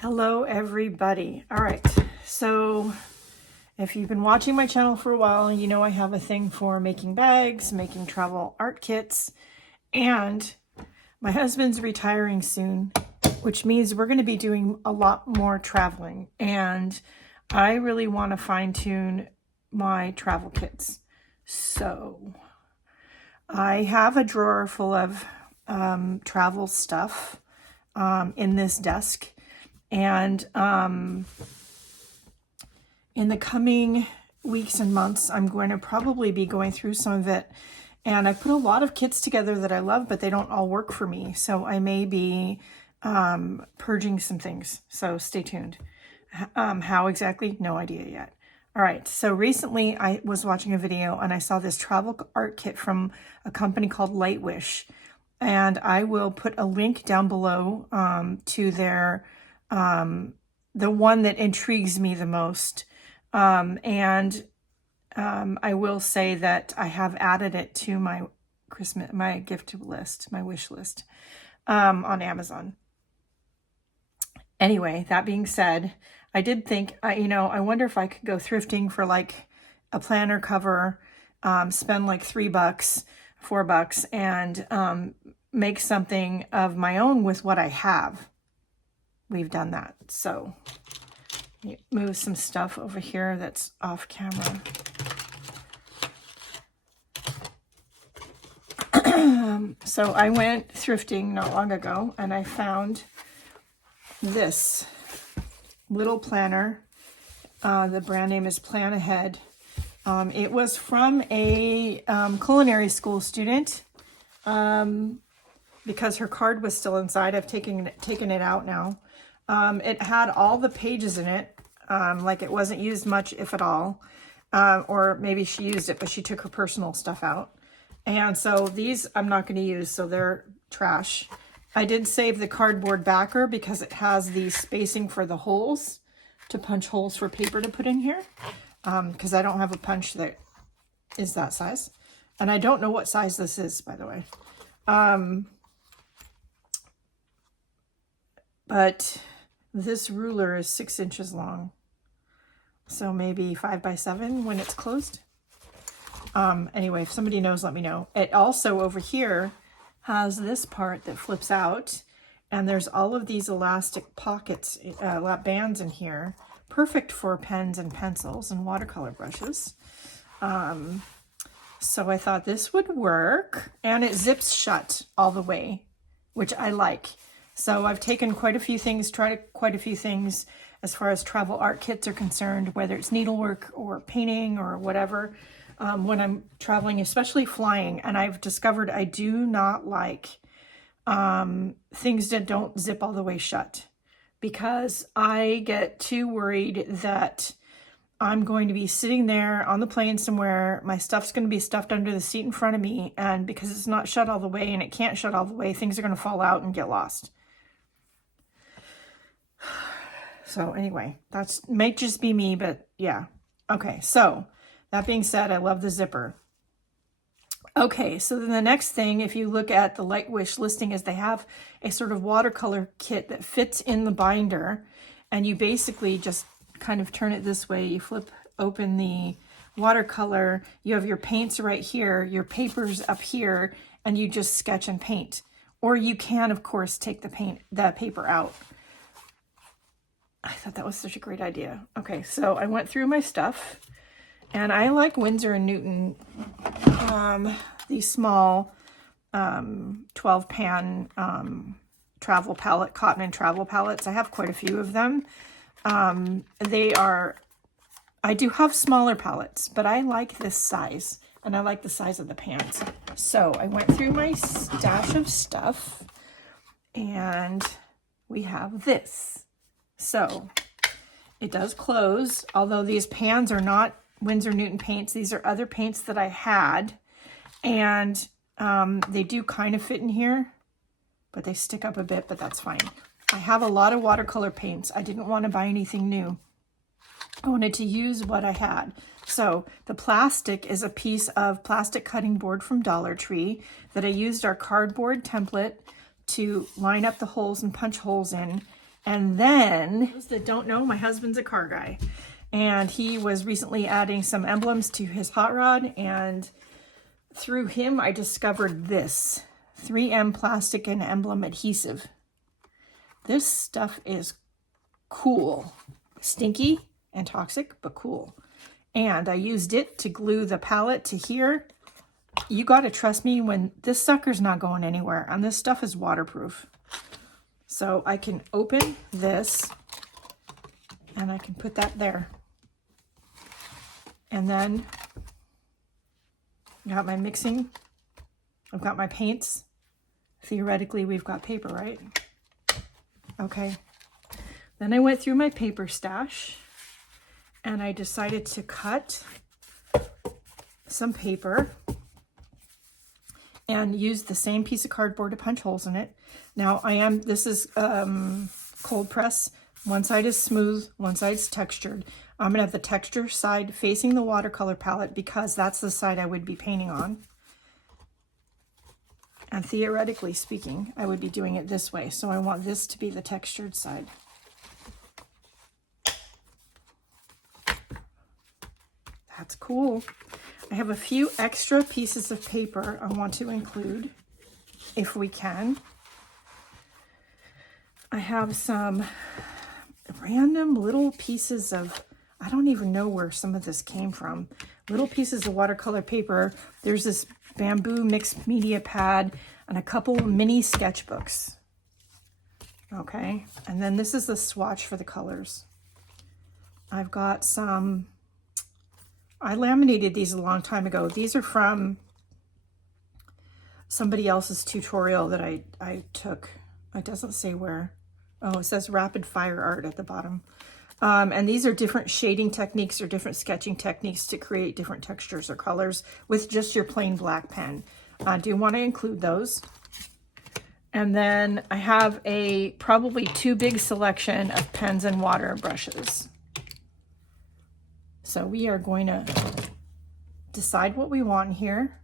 Hello everybody. All right, so if you've been watching my channel for a while, you know I have a thing for making bags, making travel art kits, and my husband's retiring soon, which means we're going to be doing a lot more traveling, and I really want to fine-tune my travel kits. So I have a drawer full of travel stuff in this desk. And in the coming weeks and months, I'm going to probably be going through some of it. And I put a lot of kits together that I love, but they don't all work for me. So I may be purging some things. So stay tuned. How exactly? No idea yet. All right. So recently I was watching a video and I saw this travel art kit from a company called Lightwish. And I will put a link down below to their the one that intrigues me the most. I will say that I have added it to my gift list, my wish list, on Amazon. Anyway, that being said, I did think, I wonder if I could go thrifting for like a planner cover, spend like $3, $4, and make something of my own with what I have. We've done that. So move some stuff over here that's off camera. So I went thrifting not long ago and I found this little planner. The brand name is Plan Ahead. It was from a culinary school student because her card was still inside. I've taken it out now. It had all the pages in it, like it wasn't used much, if at all, or maybe she used it, but she took her personal stuff out. And so these I'm not going to use, so they're trash. I did save the cardboard backer because it has the spacing for the holes, to punch holes for paper to put in here, because I don't have a punch that is that size. And I don't know what size this is, by the way. But this ruler is 6 inches long, so maybe 5 by 7 when it's closed. Anyway, if somebody knows, let me know. It also over here has this part that flips out, and there's all of these elastic pockets, bands in here, perfect for pens and pencils and watercolor brushes. So I thought this would work, and it zips shut all the way, which I like. So I've taken quite a few things, tried quite a few things as far as travel art kits are concerned, whether it's needlework or painting or whatever, when I'm traveling, especially flying. And I've discovered I do not like things that don't zip all the way shut, because I get too worried that I'm going to be sitting there on the plane somewhere, my stuff's going to be stuffed under the seat in front of me, and because it's not shut all the way and it can't shut all the way, things are going to fall out and get lost. So anyway, that's might just be me, but yeah. Okay, so that being said, I love the zipper. Okay, so then the next thing, if you look at the Lightwish listing, is they have a sort of watercolor kit that fits in the binder, and you basically just kind of turn it this way. You flip open the watercolor, you have your paints right here, your papers up here, and you just sketch and paint. Or you can, of course, take the paper out. I thought that was such a great idea. Okay, so I went through my stuff, and I like Winsor & Newton, these small 12-pan travel palette, cotton and travel palettes. I have quite a few of them. I do have smaller palettes, but I like this size, and I like the size of the pans. So I went through my stash of stuff, and we have this. So it does close, although these pans are not Winsor & Newton paints. These are other paints that I had, and they do kind of fit in here, but they stick up a bit, but that's fine. I have a lot of watercolor paints. I didn't want to buy anything new. I wanted to use what I had. So the plastic is a piece of plastic cutting board from Dollar Tree that I used our cardboard template to line up the holes and punch holes in. And then, those that don't know, my husband's a car guy. And he was recently adding some emblems to his hot rod. And through him, I discovered this 3M plastic and emblem adhesive. This stuff is cool. Stinky and toxic, but cool. And I used it to glue the palette to here. You got to trust me when this sucker's not going anywhere. And this stuff is waterproof. So I can open this and I can put that there. And then I got my mixing. I've got my paints. Theoretically, we've got paper, right? Okay. Then I went through my paper stash and I decided to cut some paper and use the same piece of cardboard to punch holes in it. Now this is cold press. One side is smooth, one side's textured. I'm gonna have the texture side facing the watercolor palette because that's the side I would be painting on. And theoretically speaking, I would be doing it this way. So I want this to be the textured side. That's cool. I have a few extra pieces of paper I want to include, if we can. I have some random little pieces of, I don't even know where some of this came from. Little pieces of watercolor paper. There's this bamboo mixed media pad and a couple mini sketchbooks. Okay, and then this is the swatch for the colors. I've got some, I laminated these a long time ago. These are from somebody else's tutorial that I took. It doesn't say where. Oh, it says rapid fire art at the bottom. And these are different shading techniques or different sketching techniques to create different textures or colors with just your plain black pen. I do want to include those. And then I have a probably too big selection of pens and water brushes. So we are going to decide what we want here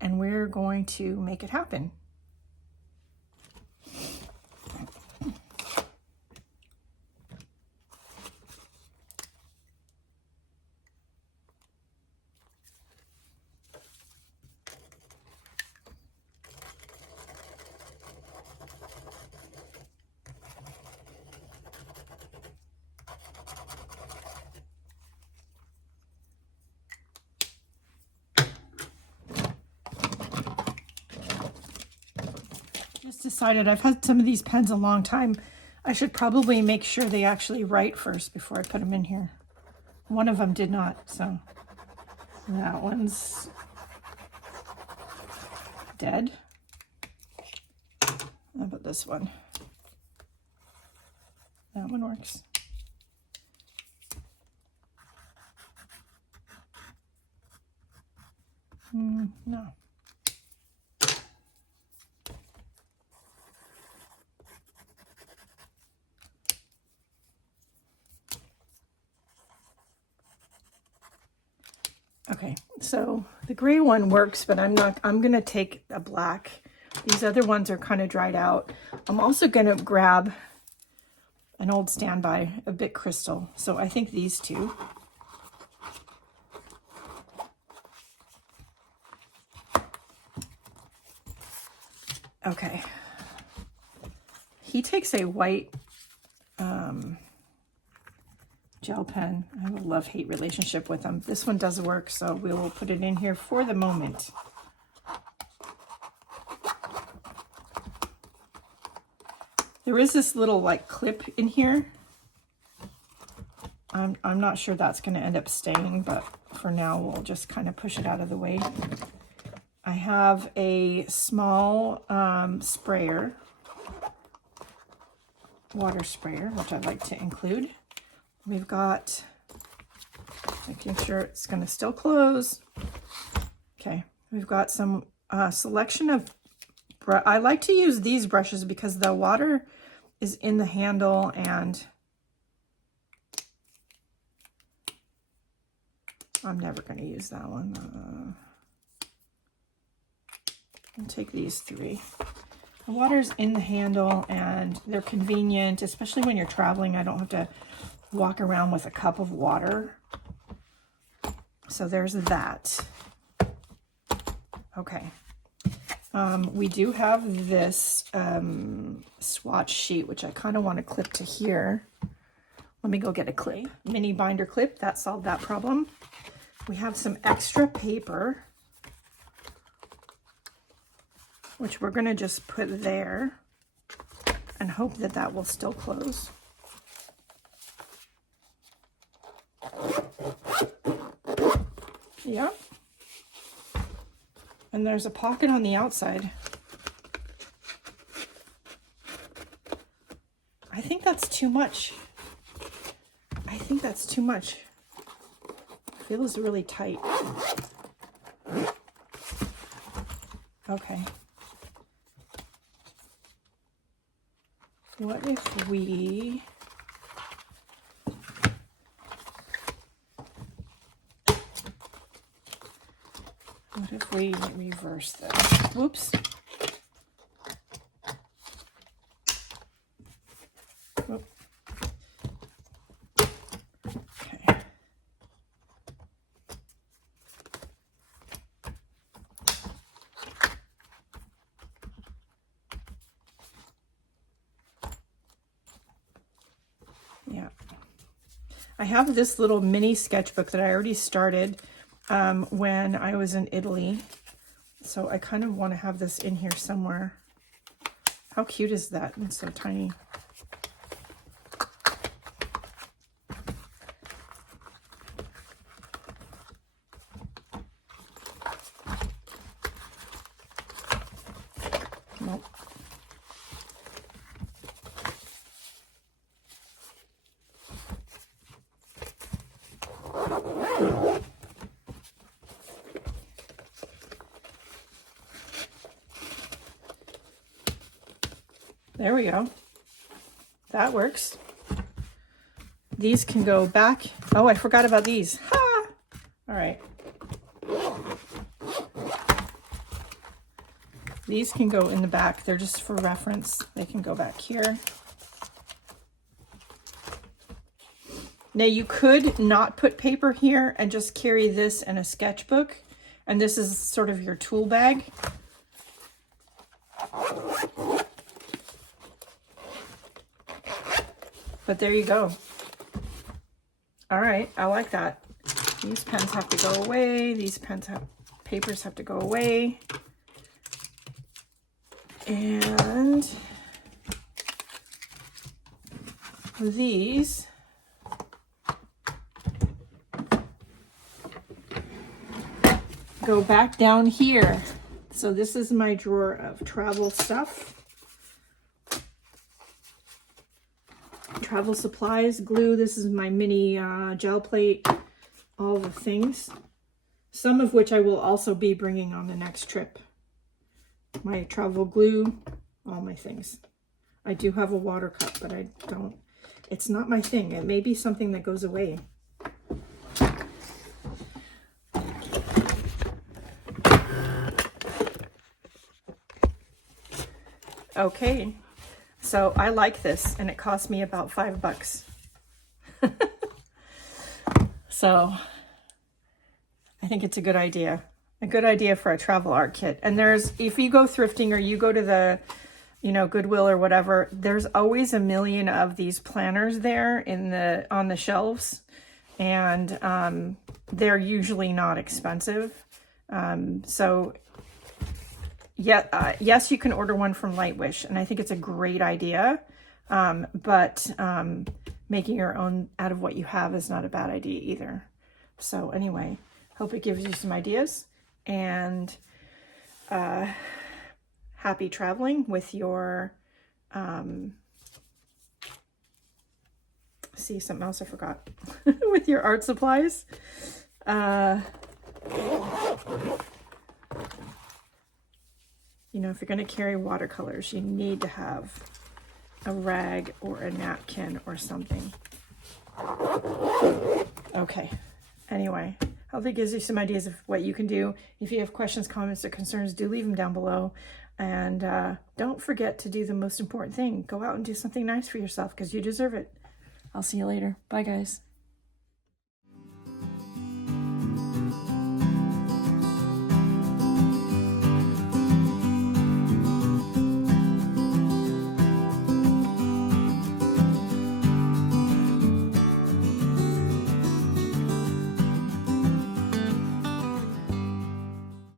and we're going to make it happen. Just decided I've had some of these pens a long time. I should probably make sure they actually write first before I put them in here. One of them did not, so that one's dead. How about this one? That one works. No. Okay, so the gray one works, but I'm going to take a black. These other ones are kind of dried out. I'm also going to grab an old standby, a Bic Crystal. So I think these two. Okay. He takes a white gel pen. I have a love-hate relationship with them. This one does work, so we will put it in here for the moment. There is this little like clip in here. I'm not sure that's going to end up staying, but for now we'll just kind of push it out of the way. I have a small sprayer, water sprayer, which I'd like to include. We've got, making sure it's going to still close. Okay, we've got some selection of, I like to use these brushes because the water is in the handle and I'm never going to use that one. I'll take these three. The water's in the handle and they're convenient, especially when you're traveling. I don't have to walk around with a cup of water. So there's that. Okay. We do have this swatch sheet, which I kind of want to clip to here. Let me go get a clip. Mini binder clip, that solved that problem. We have some extra paper, which we're going to just put there and hope that that will still close. Yeah. And there's a pocket on the outside. I think that's too much. I think that's too much. It feels really tight. Okay. What if we... What if we reverse this? Whoops. Whoop. Okay. Yeah. I have this little mini sketchbook that I already started when I was in Italy. So I kind of want to have this in here somewhere. How cute is that? It's so tiny. Nope. There we go. That works. These can go back. Oh, I forgot about these. Ha! All right. These can go in the back. They're just for reference. They can go back here. Now you could not put paper here and just carry this in a sketchbook. And this is sort of your tool bag. But there you go. All right, I like that. These pens have to go away. These papers have to go away. And these go back down here. So this is my drawer of travel stuff. Travel supplies, glue. This is my mini gel plate, all the things. Some of which I will also be bringing on the next trip. My travel glue, all my things. I do have a water cup, but I don't, it's not my thing. It may be something that goes away. Okay. So I like this, and it cost me about $5. So I think it's a good idea. A good idea for a travel art kit. And there's, if you go thrifting or you go to the, you know, Goodwill or whatever, there's always a million of these planners there in on the shelves. And they're usually not expensive. So yeah, yes, you can order one from Lightwish, and I think it's a great idea. But making your own out of what you have is not a bad idea either. So anyway, hope it gives you some ideas, and happy traveling with your, see, something else I forgot, with your art supplies. You know, if you're going to carry watercolors, you need to have a rag or a napkin or something. Okay. Anyway, I hope it gives you some ideas of what you can do. If you have questions, comments, or concerns, do leave them down below. And don't forget to do the most important thing. Go out and do something nice for yourself because you deserve it. I'll see you later. Bye, guys.